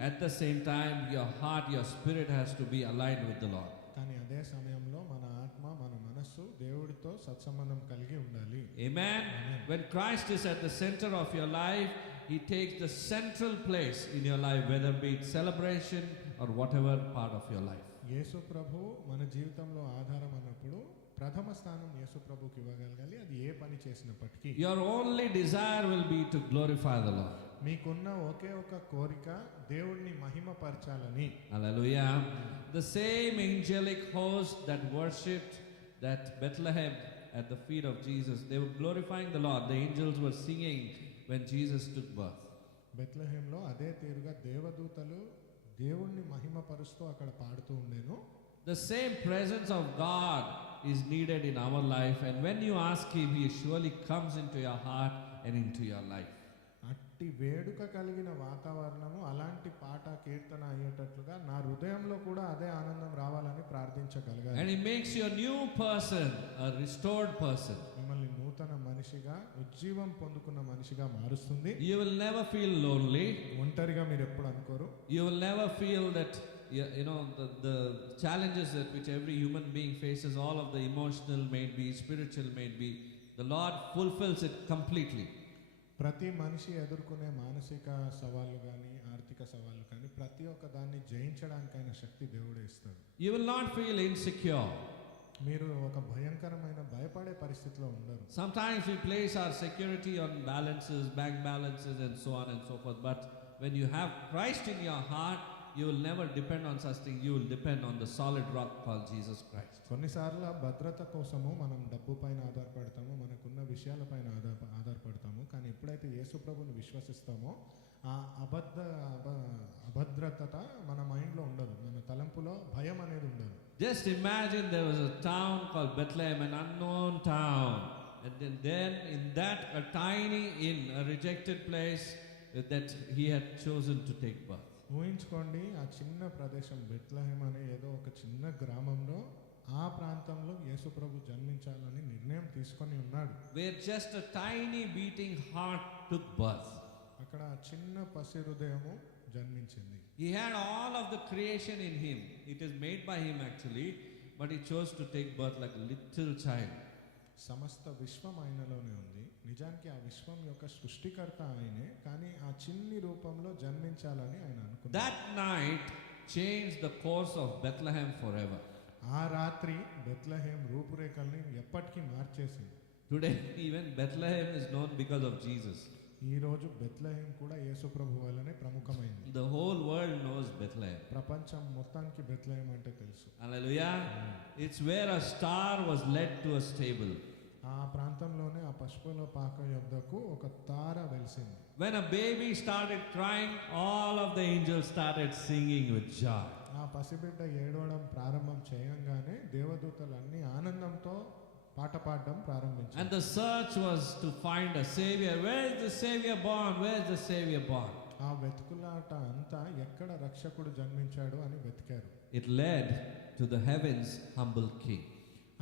at the same time, your heart, your spirit has to be aligned with the Lord. కానీ అదే సమయంలో మన ఆత్మ, మన మనస్సు దేవుడితో సత్సంబంధం కలిగి ఉండాలి. Amen. When Christ is at the center of your life, he takes the central place in your life, whether be it celebration or whatever part of your life. యేసు ప్రభు మన జీవితంలో ఆధారం అన్నప్పుడు ప్రథమ స్థానం యేసు ప్రభుకి ఇవ్వగలగాలి, అది ఏ పని చేసినప్పటికీ. Your only desire will be to glorify the Lord. మీకున్న ఒకే ఒక కోరిక దేవుణ్ణి మహిమపరచాలని. Hallelujah. The same angelic host that worshipped that Bethlehem at the feet of Jesus, they were glorifying the Lord. The angels were singing when Jesus took birth. బెత్లెహేంలో అదే తీరుగా దేవదూతలు దేవుణ్ణి మహిమపరుస్తూ అక్కడ పాడుతూ ఉండేను. The same presence of God is needed in our life, and when you ask him, he surely comes into your heart and into your life. అట్టి వేడుక కలిగిన వాతావరణము, అలాంటి పాట కీర్తన అయ్యేటట్లుగా నా హృదయంలో కూడా అదే ఆనందం రావాలని ప్రార్థించగలగాలి. And he makes you a new person, a restored person. మిమ్మల్ని నూతన మనిషిగా, ఉజ్జీవం పొందుకున్న మనిషిగా మారుస్తుంది. You will never feel lonely. ఒంటరిగా మీరు ఎప్పుడు అనుకోరు. You will never feel that the challenges that which every human being faces, all of the emotional may be, spiritual may be, the Lord fulfills it completely. ప్రతి మనిషి ఎదుర్కొనే మానసిక సవాళ్ళు కానీ, ఆర్థిక సవాళ్ళు కానీ, ప్రతి ఒక్క దాన్ని జయించడానికైన శక్తి దేవుడే ఇస్తాడు. You will not feel insecure. మీరు ఒక భయంకరమైన భయపడే పరిస్థితిలో ఉండరు. Sometimes we place our security on balances, bank balances and so on and so forth, but when you have Christ in your heart, you will never depend on such things. You will depend on the solid rock called Jesus Christ. కొన్నిసార్లు భద్రత కోసము మనం డబ్బు పైన ఆధారపడతాము, మనకున్న విషయాలపైన ఆధారపడతాము, కానీ ఎప్పుడైతే యేసు ప్రభుని విశ్వసిస్తామో ఆ అభద్రత మన మైండ్లో ఉండదు, మన తలంపులో భయం అనేది ఉండదు. Just imagine there was a town called Bethlehem, an unknown town. And then in that a tiny inn, a rejected place that he had chosen to take birth. ఊహించుకోండి, ఆ చిన్న ప్రదేశం బెత్లెహేమ్ అనే ఏదో ఒక చిన్న గ్రామంలో ఆ ప్రాంతంలో యేసుప్రభు జన్మించాలని నిర్ణయం తీసుకొని ఉన్నాడు. Where just a tiny beating heart took birth. అక్కడ ఆ చిన్న పసి హృదయము జన్మించింది. He had all of the creation in him. It is made by him actually, but he chose to take birth like a little child. సమస్త విశ్వం ఆయనలోనే ఉంది. నిజానికి ఆ విశ్వం యొక్క సృష్టికర్త ఆయనే, కానీ ఆ చిన్ని రూపంలో జన్మించాలని ఆయన అనుకున్నాడు. That night changed the course of Bethlehem forever. ఆ రాత్రి బెత్లెహేమ్ రూపురేఖల్ని ఎప్పటికీ మార్చేసింది. Today even Bethlehem is known because of Jesus. ఈ రోజు బెత్లెహేమ్ కూడా యేసుప్రభు వల్లనే ప్రముఖమైంది. The whole world knows Bethlehem. ప్రపంచం మొత్తానికి బెత్లెహేమ్ అంటే తెలుసు. Hallelujah. It's where a star was led to a stable. ఆ ప్రాంతంలోనే ఆ పశువుల పాక యొద్దకు ఒక తార వెలిసింది. When a baby started crying, all of the angels started singing with joy. ఆ పసిబిడ్డ ఏడవడం ప్రారంభం చేయంగానే దేవదూతలన్నీ ఆనందంతో పాట పాడడం ప్రారంభించారు. And the search was to find a savior. Where is the savior born? Where is the savior born? ఆ వెతుకులాట అంతా ఎక్కడ రక్షకుడు జన్మించాడు అని వెతికారు. It led to the heavens humble king.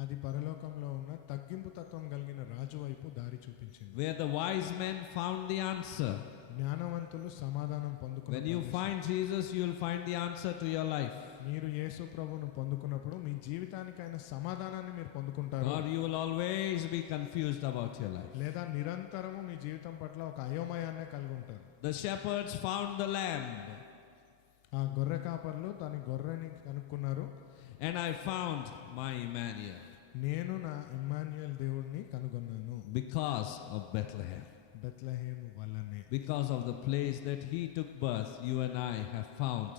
అది పరలోకంలో ఉన్న తగ్గింపు తత్వం కలిగిన రాజు వైపు దారి చూపించింది. Where the wise men found the answer. జ్ఞానవంతులు సమాధానం పొందుకున్నారు. When you find Jesus, you will find the answer to your life. మీరు యేసు ప్రభువును పొందుకున్నప్పుడు మీ జీవితానికి ఆయన సమాధానాన్ని మీరు పొందుకుంటారు. Or you will always be confused about your life. లేదా నిరంతరము మీ జీవితం పట్ల ఒక అయోమయాన్నే కలిగి ఉంటారు. The shepherds found the lamb. ఆ గొర్రె కాపర్లు తన గొర్రెని కనుక్కున్నారు. And I found my Emmanuel. నేను నా ఇమ్మాన్యుయేల్ దేవుడిని కనుగొన్నాను. Because of Bethlehem. బెత్లెహేమ్ వల్లనే. Because of the place that he took birth, you and I have found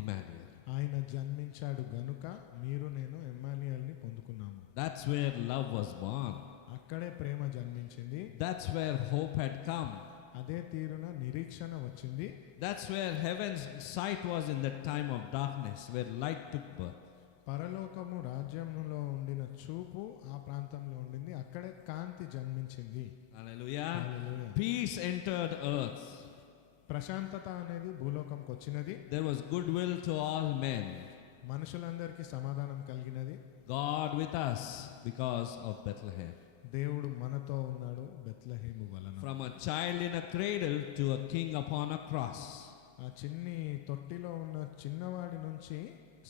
Emmanuel. ఆయన జన్మించాడు గనుక మీరు నేను ఇమ్మాన్యుయేల్ని పొందుకున్నాము. That's where love was born. అక్కడే ప్రేమ జన్మించింది. That's where hope had come. అదే తీరున నిరీక్షణ వచ్చింది. That's where heaven's sight was in that time of darkness, where light took birth. పరలోకము రాజ్యంలో ఉండిన చూపు ఆ ప్రాంతంలో ఉండింది. అక్కడే కాంతి జన్మించింది. Hallelujah. Hallelujah. Peace entered earth. ప్రశాంతత అనేది భూలోకంకి వచ్చినది. There was goodwill to all men. మనుషులందరికీ సమాధానం కలిగినది. God with us because of Bethlehem. దేవుడు మనతో ఉన్నాడు బెత్లెహేము వలన. From a child in a cradle to a king upon a cross. ఆ చిన్ని తొట్టిలో ఉన్న చిన్నవాడి నుంచి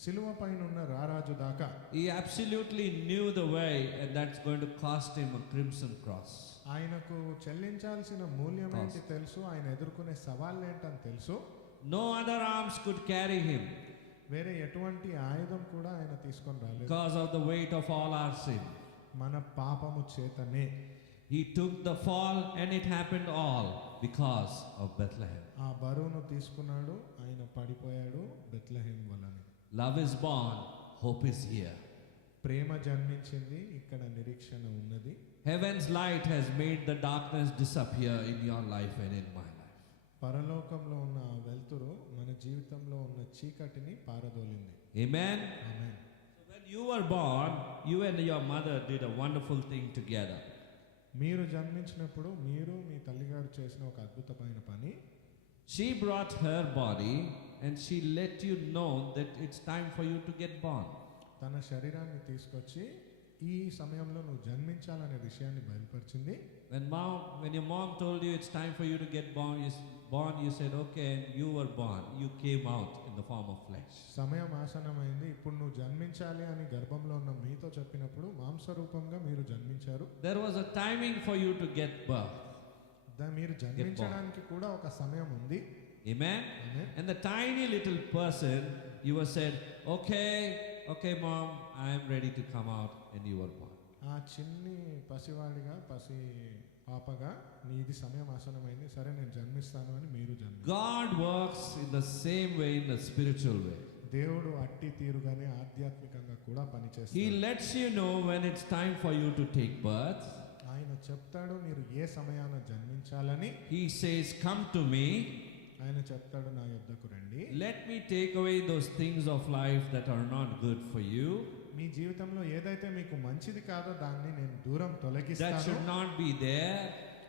సిలువ పైన ఉన్న రారాజు దాకా. He absolutely knew the way, and that's going to cost him a crimson cross. ఆయనకు చెల్లించాల్సిన మూల్యం ఏంటి తెలుసు. ఆయన ఎదుర్కొనే సవాళ్ళు ఏంటని తెలుసు. No other arms could carry him. వేరే ఎటువంటి ఆయుధం కూడా ఆయన తీసుకొని రాలేదు. Because of the weight of all our sin. మన పాపము చేతనే. He took the fall, and it happened all because of Bethlehem. ఆ బరువును తీసుకున్నాడు. ఆయన పడిపోయాడు బెత్లెహేమ్ వలన. Love is born, hope is here. ప్రేమ జన్మించింది, ఇక్కడ నిరీక్షణ ఉన్నది. Heaven's light has made the darkness disappear in your life and in my life. పరలోకంలో ఉన్న ఆ వెలుతురు మన జీవితంలో ఉన్న చీకటిని పారదోలింది. Amen. Amen. So when you were born, you and your mother did a wonderful thing together. మీరు జన్మించినప్పుడు మీరు మీ తల్లిగారు చేసిన ఒక అద్భుతమైన పని. She brought her body and she let you know that it's time for you to get born. తన శరీరాన్ని తీసుకొచ్చి ఈ సమయంలో నువ్వు జన్మించాలనే విషయాన్ని బయలుపరిచింది. When your mom told you it's time for you to get born, you said okay, and you were born. You came out in the form of flesh. సమయం ఆసన్నమైంది, ఇప్పుడు నువ్వు జన్మించాలి అని గర్భంలో ఉన్న మీతో చెప్పినప్పుడు మాంసరూపంగా మీరు జన్మించారు. There was a timing for you to get birth. మీరు జన్మించడానికి కూడా ఒక సమయం ఉంది. Amen. Amen. And the tiny little person, you were said, okay mom, I am ready to come out, and you were born. ఆ చిన్ని పసివాడిగా పసి పాపగా నీది సమయం ఆసనమైంది, సరే నేను జన్మిస్తాను అని మీరు జన్మించారు. God works in the same way, in a spiritual way. దేవుడు అట్టి తీరుగానే ఆధ్యాత్మికంగా కూడా పనిచేస్తాడు. He lets you know when it's time for you to take birth. ఆయన చెప్తాడు మీరు ఏ సమయాన జన్మించాలని. He says, come to me. ఆయన చెప్తాడు నా యొద్దకు రండి. Let me take away those things of life that are not good for you. మీ జీవితంలో ఏదైతే మీకు మంచిది కాదో దాన్ని నేను దూరం that తొలగిస్తాను. should not be there.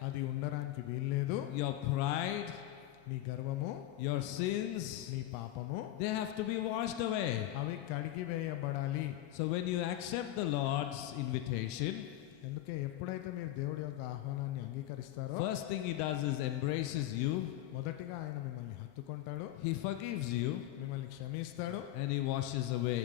అది ఉండడానికి వీల్లేదు. Your pride, నీ గర్వము, your sins, నీ పాపము, they have to be washed away. అవి కడిగి వేయబడాలి. So when you accept the Lord's invitation, అందుకే ఎప్పుడైతే మీరు దేవుడి యొక్క ఆహ్వానాన్ని అంగీకరిస్తారో, first thing he does is embraces you, మొదటిగా ఆయన మిమ్మల్ని హత్తుకుంటాడు, he forgives you, మిమ్మల్ని క్షమిస్తాడు, and he washes away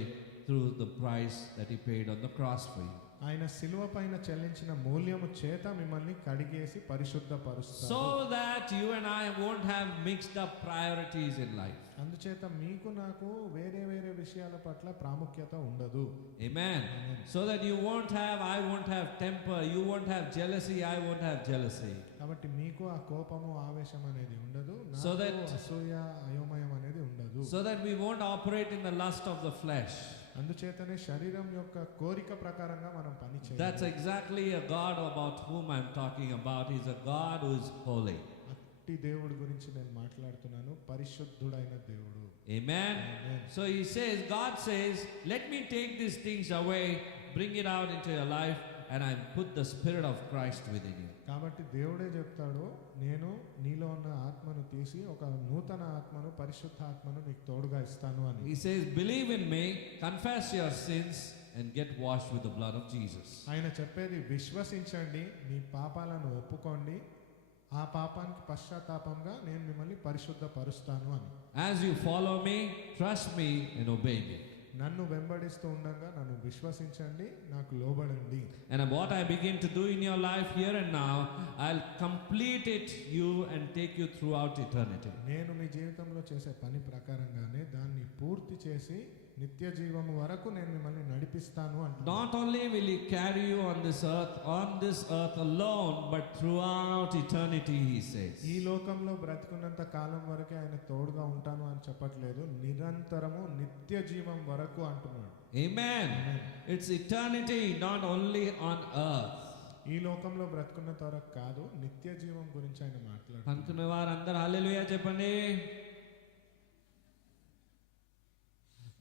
through the price that he paid on the cross for you. ఆయన సిలువ పైన చెల్లించిన మూల్యము చేత మిమ్మల్ని కడిగేసి పరిశుద్ధపరుస్తాడు. So that you and I won't have mixed up priorities in life. అందుచేత మీకు నాకు వేరే వేరే విషయాల పట్ల ప్రాముఖ్యత ఉండదు. Amen. So that you won't have, I won't have temper, you won't have jealousy, I won't have jealousy. కాబట్టి మీకు ఆ కోపము ఆవేశం అనేది ఉండదు, So నాకు that- అసూయ అయోమయం అనేది ఉండదు. So that we won't operate in the lust of the flesh. అందుచేతనే శరీరం యొక్క కోరిక ప్రకారంగా మనం పని That's చేయాలి. exactly a God about whom I'm talking about. He's a God who is holy. అట్టి దేవుడి గురించి నేను మాట్లాడుతున్నాను, పరిశుద్ధుడైన దేవుడు. Amen. Amen. So he says, God says, let me take these things away, bring it out into your life, and I put the Spirit of Christ within you. కాబట్టి దేవుడే చెప్తాడు, నేను నీలో ఉన్న ఆత్మను తీసి ఒక నూతన ఆత్మను, పరిశుద్ధ ఆత్మను నీకు తోడుగా ఇస్తాను అని. He says, believe in me, confess your sins, and get washed with the blood of Jesus. ఆయన చెప్పేది విశ్వసించండి, మీ పాపాలను ఒప్పుకోండి, ఆ పాపానికి పశ్చాత్తాపంగా నేను మిమ్మల్ని పరిశుద్ధపరుస్తాను అని. As you follow me, trust me, and obey me. నన్ను వెంబడిస్తూ ఉండగా నన్ను విశ్వసించండి, నాకు లోబడండి. And what I begin to do in your life here and now, I'll complete it you and take you throughout eternity. నేను మీ జీవితంలో చేసే పని ప్రకారంగానే దాన్ని పూర్తి చేసి నిత్య జీవము వరకు నేను మిమ్మల్ని నడిపిస్తాను అంటున్నాను. Not only will he carry you on this earth alone, but throughout eternity, he says. ఈ లోకంలో బ్రతికున్నంత కాలం వరకే ఆయన తోడుగా ఉంటాను అని చెప్పట్లేదు, నిరంతరము నిత్య జీవం వరకు అంటున్నాడు. Amen. It's eternity, not only on earth. ఈ లోకంలో బ్రతుకున్నంత వరకు కాదు, నిత్య జీవం గురించి ఆయన మాట్లాడుతున్నాడు. అనుకునే వారందరూ హల్లెలూయా చెప్పండి.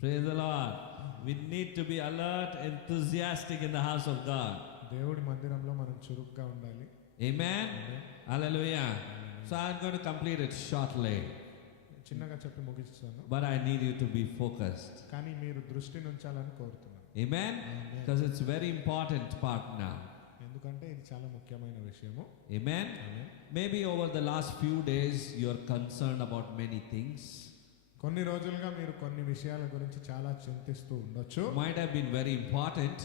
Praise the Lord. We need to be alert, enthusiastic in the house of God. దేవుడి మందిరంలో మనం చురుగ్గా ఉండాలి. Amen. Hallelujah. So I'm going to complete it shortly, చిన్నగా చెప్పి ముగిస్తాను, but I need you to be focused. కానీ మీరు దృష్టి ఉంచాలని కోరుతున్నాను. Amen. Amen. Because it's very important part now. ఎందుకంటే ఇది చాలా ముఖ్యమైన విషయము. Amen. Amen. Maybe over the last few days you're concerned about many things. కొన్ని రోజులుగా మీరు కొన్ని విషయాల గురించి చాలా చింతిస్తూ ఉండొచ్చు. Might have been very important.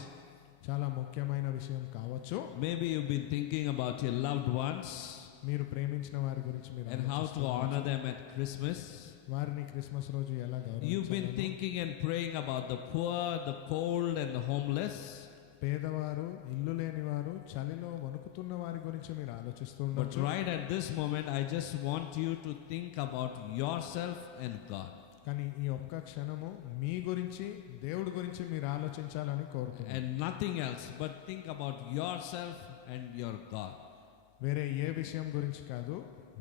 చాలా ముఖ్యమైన విషయం కావచ్చు. Maybe you've been thinking about your loved ones మీరు ప్రేమించిన వారి గురించి మీరు and how to honor them at Christmas. వారిని క్రిస్మస్ రోజు ఎలా You've been గౌరవించాలి, thinking and praying about the poor, the cold, and the homeless. పేదవారు, ఇల్లు లేని వారు, చలిలో వణుకుతున్న వారి గురించి మీరు ఆలోచిస్తూ But ఉండొచ్చు. right at this moment, I just want you to think about yourself and God. కానీ ఈ ఒక్క క్షణము మీ గురించి, దేవుడి గురించి మీరు ఆలోచించాలని కోరుతున్నాను. And nothing else, but think about yourself and your God. వేరే ఏ విషయం గురించి కాదు,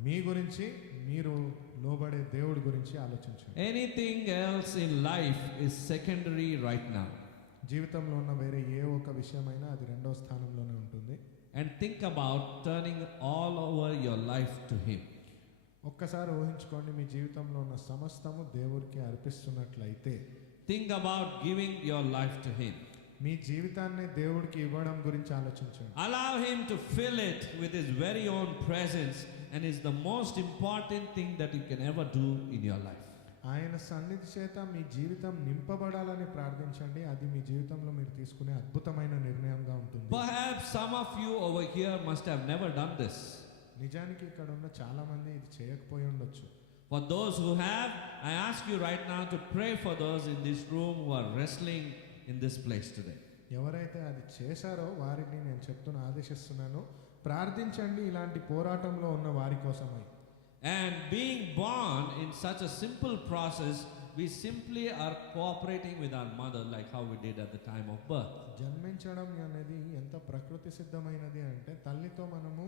మీ గురించి, మీరు లోబడే దేవుడి గురించి ఆలోచించండి. Anything else in life is secondary right now. జీవితంలో ఉన్న వేరే ఏ ఒక్క విషయమైనా అది రెండో స్థానంలోనే ఉంటుంది. And think about turning all over your life to Him. ఒక్కసారి ఊహించుకోండి, మీ జీవితంలో ఉన్న సమస్తము దేవుడికి అర్పిస్తున్నట్లయితే. Think about giving your life to Him. మీ జీవితాన్ని దేవుడికి ఇవ్వడం గురించి ఆలోచించండి. Allow Him to fill it with His very own presence, and is the most important thing that you can ever do in your life. ఆయన సన్నిధి చేత మీ జీవితం నింపబడాలని ప్రార్థించండి. అది మీ జీవితంలో మీరు తీసుకునే అద్భుతమైన నిర్ణయంగా ఉంటుంది. Perhaps some of you over here must have never done this. నిజానికి ఇక్కడ ఉన్న చాలా మంది ఇది చేయకపోయి ఉండొచ్చు. For those who have, I ask you right now to pray for those in this room who are wrestling in this place today. ఎవరైతే అది చేశారో వారిని నేను ఆదేశిస్తున్నాను, ప్రార్థించండి ఇలాంటి పోరాటంలో ఉన్న వారి కోసమై. And being born in such a simple process, we simply are cooperating with our mother like how we did at the time of birth. జన్మించడం అనేది ఎంత ప్రకృతి సిద్ధమైనది అంటే తల్లితో మనము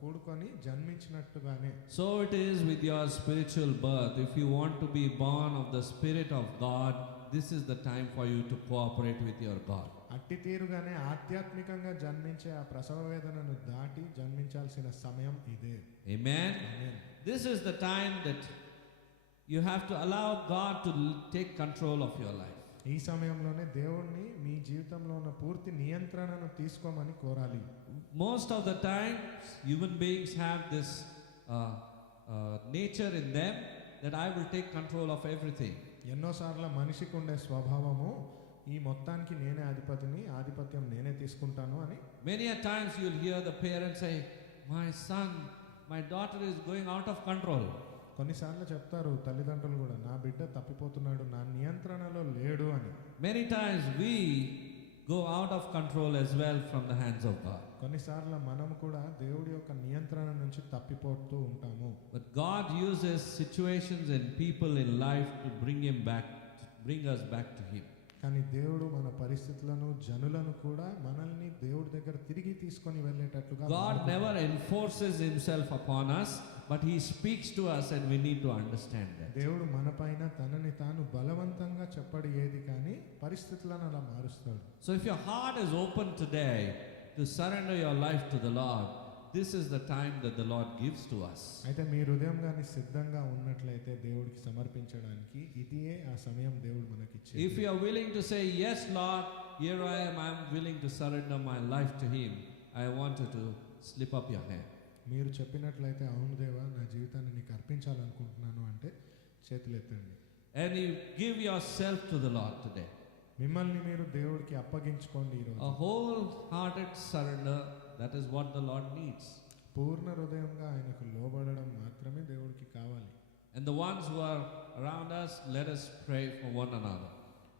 కూడుకొని జన్మించినట్టుగానే. So it is with your spiritual birth. If you want to be born of the Spirit of God, this is the time for you to cooperate with your God. అట్టి తీరుగానే ఆధ్యాత్మికంగా జన్మించే ఆ ప్రసవ వేదనను దాటి జన్మించాల్సిన సమయం ఇదే. Amen. Amen. This is the time that you have to allow God to take control of your life. ఈ సమయంలోనే దేవుణ్ణి మీ జీవితంలో ఉన్న పూర్తి నియంత్రణను తీసుకోమని కోరాలి. Most of the time, human beings have this nature in them that I will take control of everything. ఎన్నోసార్లు మనిషికి ఉండే స్వభావము ఈ మొత్తానికి నేనే అధిపతిని, ఆధిపత్యం నేనే తీసుకుంటాను అని. Many a times you'll hear the parents say, my son, my daughter is going out of control. కొన్నిసార్లు చెప్తారు తల్లిదండ్రులు కూడా, నా బిడ్డ తప్పిపోతున్నాడు, నా నియంత్రణలో లేడు అని. Many times we go out of control as well from the hands of God. కొన్నిసార్లు మనం కూడా దేవుడి యొక్క నియంత్రణ నుంచి తప్పిపోతూ ఉంటాము. But God uses situations and people in life to bring us back to Him. కానీ దేవుడు మన పరిస్థితులను, జనులను కూడా మనల్ని దేవుడి దగ్గర తిరిగి తీసుకొని వెళ్ళేటట్లుగా. God never enforces Himself upon us, but He speaks to us and we need to understand that. దేవుడు మన పైన తనని తాను బలవంతంగా చెప్పడు ఏది, కానీ పరిస్థితులను అలా మారుస్తాడు. So if your heart is open today to surrender your life to the Lord, this is the time that the Lord gives to us. అయితే మీ హృదయం కానీ సిద్ధంగా ఉన్నట్లయితే దేవుడికి సమర్పించడానికి ఇదే ఆ సమయం దేవుడు మనకి ఇచ్చేది. If you are willing to say, yes Lord, here I am willing to surrender my life to Him, I want you to slip up your hand. మీరు చెప్పినట్లయితే, అవును దేవా నా జీవితాన్ని నీకు అర్పించాలనుకుంటున్నాను అంటే చేతులు ఎత్తండి. And you give yourself to the Lord today. మిమ్మల్ని మీరు దేవుడికి అప్పగించుకోండి ఈరోజు. A wholehearted surrender, that is what the Lord needs. పూర్ణ హృదయంగా ఆయనకు లోబడడం మాత్రమే దేవుడికి కావాలి. And the ones who are around us, let us pray for one another.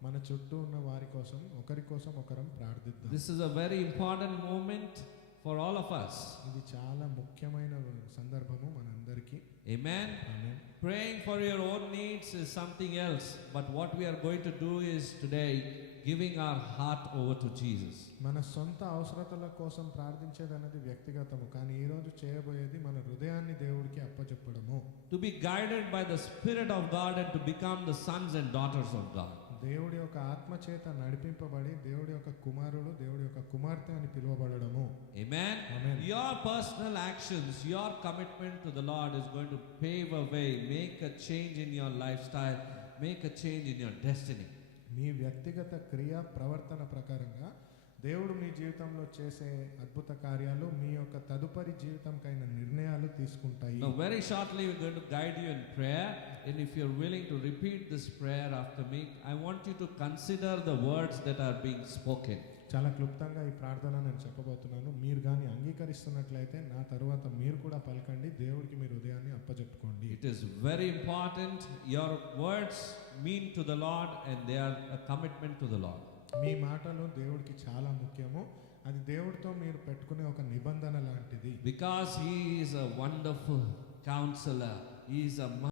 మన చుట్టూ ఉన్న వారి కోసం, ఒకరి కోసం ఒకరం ప్రార్థిద్దాం. This is a very important moment for all of us. ఇది చాలా ముఖ్యమైన సందర్భము మనందరికీ. Amen. Amen. Praying for your own needs is something else, but what we are going to do is today giving our heart over to Jesus. మన సొంత అవసరతల కోసం ప్రార్థించేది అనేది వ్యక్తిగతము, కానీ ఈ రోజు చేయబోయేది మన హృదయాన్ని దేవుడికి అప్పచెప్పడము. To be guided by the Spirit of God and to become the sons and daughters of God. దేవుడి యొక్క ఆత్మ చేత నడిపింపబడి దేవుడి యొక్క కుమారుడు, దేవుడి యొక్క కుమార్తె అని పిలువబడము. Amen. Amen. Your personal actions, your commitment to the Lord is going to pave a way, make a change in your lifestyle, make a change in your destiny. మీ వ్యక్తిగత క్రియ ప్రవర్తన ప్రకారంగా దేవుడు మీ జీవితంలో చేసే అద్భుత కార్యాలు మీ యొక్క తదుపరి జీవితంకైన నిర్ణయాలు తీసుకుంటాయి. Now very shortly we're going to guide you in prayer, and if you're willing to repeat this prayer after me, I want you to consider the words that are being spoken. చాలా క్లుప్తంగా ఈ ప్రార్థన నేను చెప్పబోతున్నాను. మీరు కానీ అంగీకరిస్తున్నట్లయితే నా తరువాత మీరు కూడా పలకండి. దేవుడికి మీ హృదయాన్ని అప్పచెప్పుకోండి. It is very important. Your words mean to the Lord and they are a commitment to the Lord. మీ మాటలు దేవుడికి చాలా ముఖ్యము. అది దేవుడితో మీరు పెట్టుకునే ఒక నిబంధన లాంటిది. Because He is a wonderful counselor. He is a